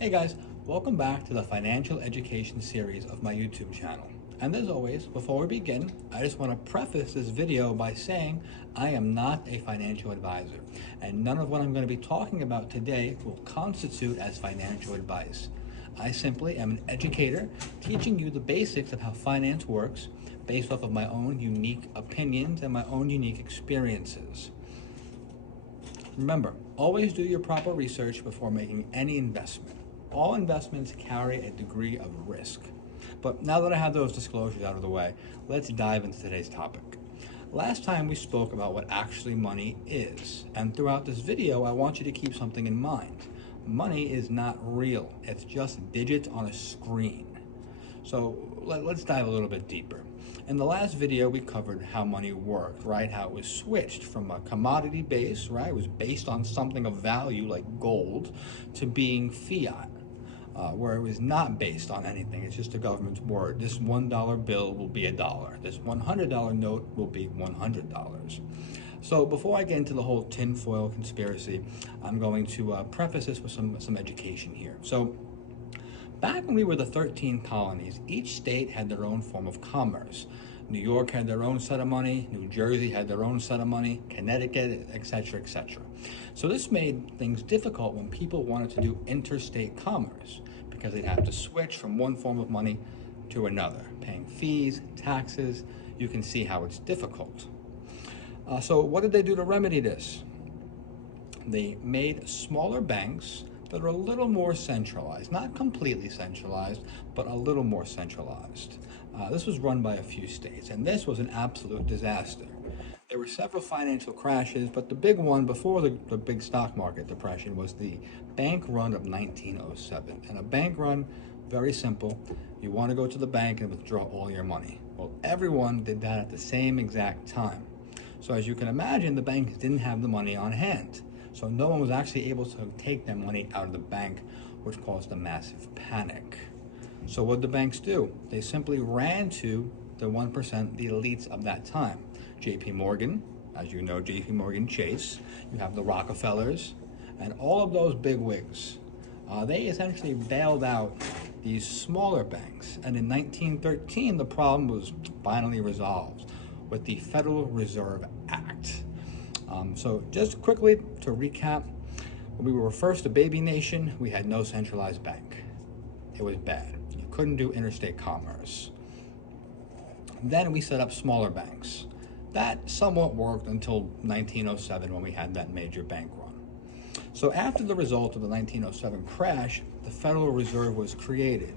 Hey guys, welcome back to the financial education series of my YouTube channel. And as always, before we begin, I just want to preface this video by saying I am not a financial advisor, and none of what I'm going to be talking about today will constitute as financial advice. I simply am an educator teaching you the basics of how finance works based off of my own unique opinions and my own unique experiences. Remember, always do your proper research before making any investment. All investments carry a degree of risk. But now that I have those disclosures out of the way, let's dive into today's topic. Last time we spoke about what actually money is, and throughout this video I want you to keep something in mind. Money is not real, it's just digits on a screen. So let's dive a little bit deeper. In the last video, we covered how money worked, right? How it was switched from a commodity base, right? It was based on something of value like gold to being fiat, where it was not based on anything. It's just the government's word. This $1 bill will be $1. This $100 note will be $100. So before I get into the whole tinfoil conspiracy, I'm going to preface this with some education here. So back when we were the 13 colonies, each state had their own form of commerce. New York had their own set of money, New Jersey had their own set of money, Connecticut, etc., etc. So this made things difficult when people wanted to do interstate commerce because they'd have to switch from one form of money to another, paying fees, taxes. You can see how it's difficult. So what did they do to remedy this? They made smaller banks that are a little more centralized, not completely centralized, but a little more centralized. This was run by a few states, and this was an absolute disaster. There were several financial crashes, but the big one before the big stock market depression was the bank run of 1907. And a bank run, very simple. You want to go to the bank and withdraw all your money. Well, everyone did that at the same exact time. So as you can imagine, the banks didn't have the money on hand. So no one was actually able to take their money out of the bank, which caused a massive panic. So what did the banks do? They simply ran to the 1%, the elites of that time. JP Morgan, as you know, JP Morgan Chase, you have the Rockefellers, and all of those big wigs. They essentially bailed out these smaller banks. And in 1913, the problem was finally resolved with the Federal Reserve Act. So just quickly to recap, when we were first a baby nation, we had no centralized bank. It was bad. You couldn't do interstate commerce. Then we set up smaller banks. That somewhat worked until 1907 when we had that major bank run. So after the result of the 1907 crash, the Federal Reserve was created.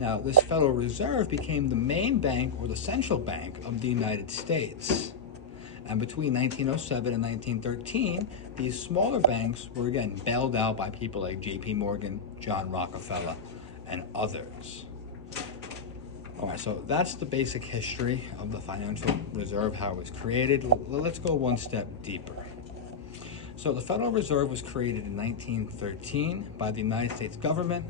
Now this Federal Reserve became the main bank or the central bank of the United States. And between 1907 and 1913, these smaller banks were again bailed out by people like JP Morgan, John Rockefeller, and others. All right, so that's the basic history of the Financial Reserve, how it was created. Let's go one step deeper. So the Federal Reserve was created in 1913 by the United States government.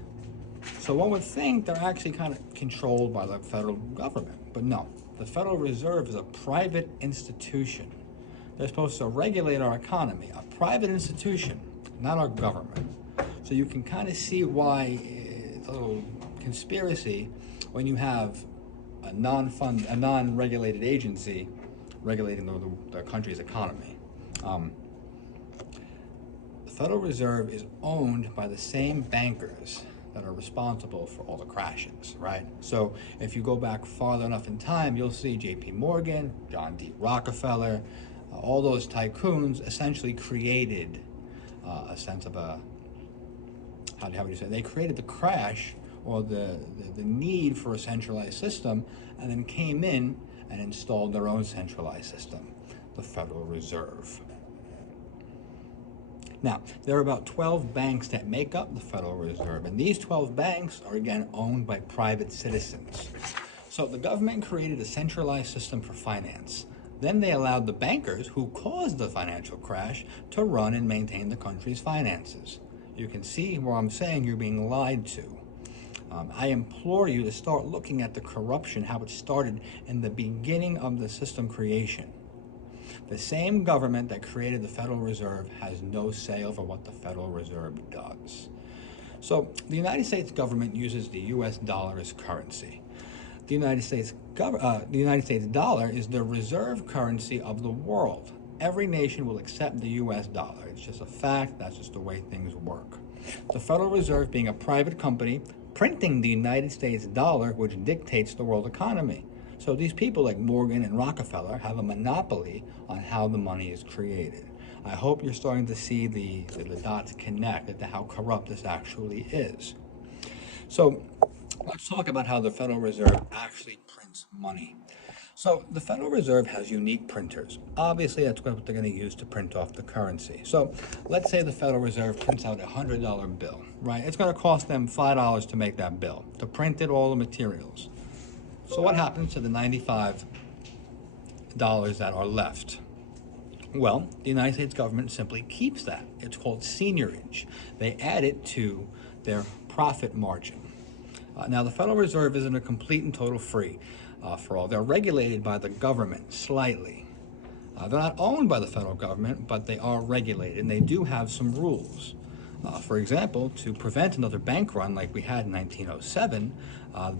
So one would think they're actually kind of controlled by the federal government, but no. The Federal Reserve is a private institution. They're supposed to regulate our economy, a private institution, not our government. So you can kind of see why it's a little conspiracy when you have a non-regulated agency regulating the country's economy. The Federal Reserve is owned by the same bankers that are responsible for all the crashes, right? So if you go back farther enough in time, you'll see JP Morgan, John D. Rockefeller, all those tycoons essentially created a sense of how would you say, they created the crash or the need for a centralized system, and then came in and installed their own centralized system, the Federal Reserve. Now, there are about 12 banks that make up the Federal Reserve, and these 12 banks are again owned by private citizens. So the government created a centralized system for finance. Then they allowed the bankers who caused the financial crash to run and maintain the country's finances. You can see where I'm saying you're being lied to. I implore you to start looking at the corruption, how it started in the beginning of the system creation. The same government that created the Federal Reserve has no say over what the Federal Reserve does. So the United States government uses the US dollar as currency. The the United States dollar is the reserve currency of the world. Every nation will accept the US dollar. It's just a fact. That's just the way things work. The Federal Reserve being a private company printing the United States dollar, which dictates the world economy. So these people like Morgan and Rockefeller have a monopoly on how the money is created. I hope you're starting to see the dots connect as to how corrupt this actually is. So let's talk about how the Federal Reserve actually prints money. So the Federal Reserve has unique printers. Obviously, that's what they're going to use to print off the currency. So let's say the Federal Reserve prints out a $100 bill, right? It's going to cost them $5 to make that bill, to print it, all the materials. So what happens to the $95 that are left? Well, the United States government simply keeps that. It's called seigniorage. They add it to their profit margin. Now, the Federal Reserve isn't a complete and total free for all. They're regulated by the government slightly. They're not owned by the federal government, but they are regulated, and they do have some rules. For example, to prevent another bank run like we had in 1907,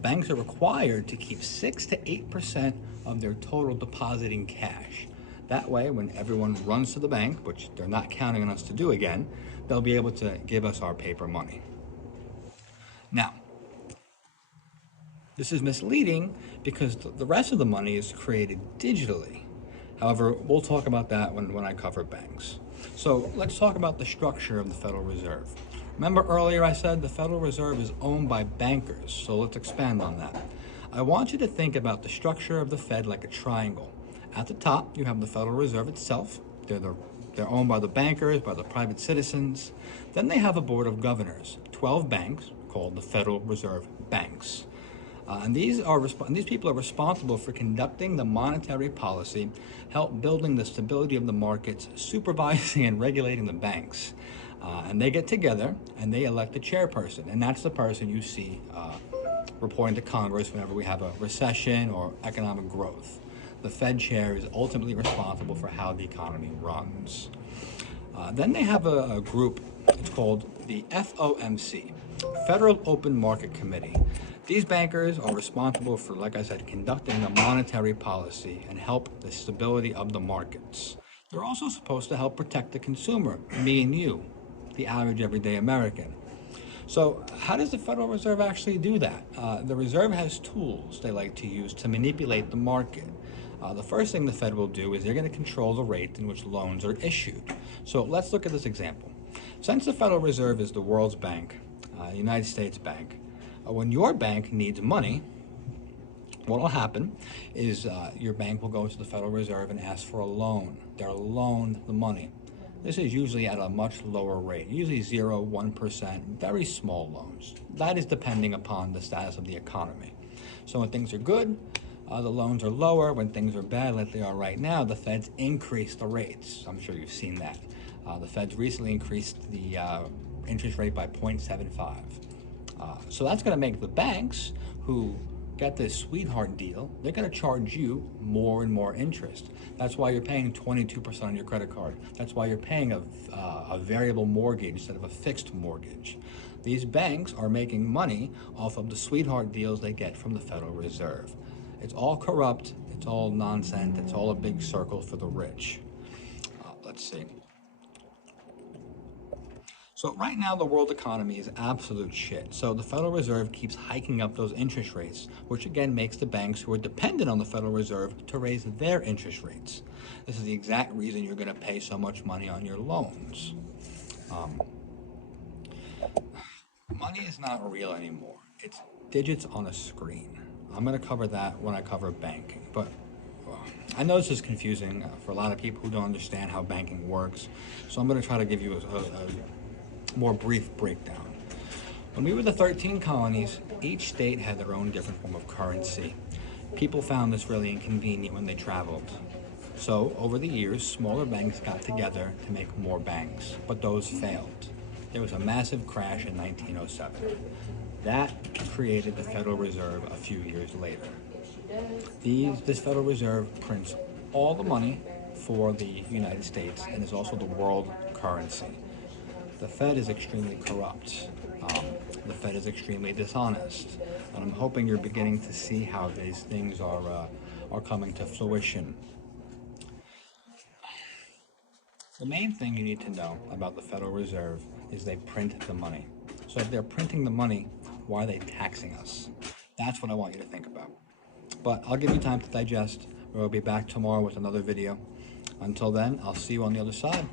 banks are required to keep 6 to 8% of their total deposit in cash. That way, when everyone runs to the bank, which they're not counting on us to do again, they'll be able to give us our paper money. Now, this is misleading because the rest of the money is created digitally. However, we'll talk about that when I cover banks. So let's talk about the structure of the Federal Reserve. Remember earlier I said the Federal Reserve is owned by bankers, so let's expand on that. I want you to think about the structure of the Fed like a triangle. At the top, you have the Federal Reserve itself. They're owned by the bankers, by the private citizens. Then they have a board of governors, 12 banks called the Federal Reserve Banks. And these people are responsible for conducting the monetary policy, help building the stability of the markets, supervising and regulating the banks. And they get together and they elect a chairperson, and that's the person you see reporting to Congress whenever we have a recession or economic growth. The Fed chair is ultimately responsible for how the economy runs. Then they have a group, it's called the FOMC, Federal Open Market Committee. These bankers are responsible for, like I said, conducting the monetary policy and help the stability of the markets. They're also supposed to help protect the consumer, me and you, the average everyday American. So how does the Federal Reserve actually do that? The Reserve has tools they like to use to manipulate the market. The first thing the Fed will do is they're going to control the rate in which loans are issued. So let's look at this example. Since the Federal Reserve is the world's bank, United States bank, when your bank needs money, what will happen is your bank will go to the Federal Reserve and ask for a loan. They'll loan the money. This is usually at a much lower rate, usually 0, 1%, very small loans. That is depending upon the status of the economy. So when things are good, the loans are lower. When things are bad, like they are right now, the Feds increase the rates. I'm sure you've seen that. The Feds recently increased the interest rate by 0.75. So that's going to make the banks who get this sweetheart deal, they're going to charge you more and more interest. That's why you're paying 22% on your credit card. That's why you're paying a variable mortgage instead of a fixed mortgage. These banks are making money off of the sweetheart deals they get from the Federal Reserve. It's all corrupt. It's all nonsense. It's all a big circle for the rich. Let's see. So right now, the world economy is absolute shit. So the Federal Reserve keeps hiking up those interest rates, which again makes the banks who are dependent on the Federal Reserve to raise their interest rates. This is the exact reason you're going to pay so much money on your loans. Money is not real anymore. It's digits on a screen. I'm going to cover that when I cover banking, but I know this is confusing for a lot of people who don't understand how banking works. So I'm going to try to give you a more brief breakdown. When we were the 13 colonies, each state had their own different form of currency. People found this really inconvenient when they traveled. So over the years, smaller banks got together to make more banks, but those failed. There was a massive crash in 1907. That created the Federal Reserve a few years later. This Federal Reserve prints all the money for the United States and is also the world currency. The Fed is extremely corrupt. The Fed is extremely dishonest, and I'm hoping you're beginning to see how these things are coming to fruition. The main thing you need to know about the Federal Reserve is they print the money. So if they're printing the money, why are they taxing us? That's what I want you to think about. But I'll give you time to digest. We'll be back tomorrow with another video. Until then, I'll see you on the other side.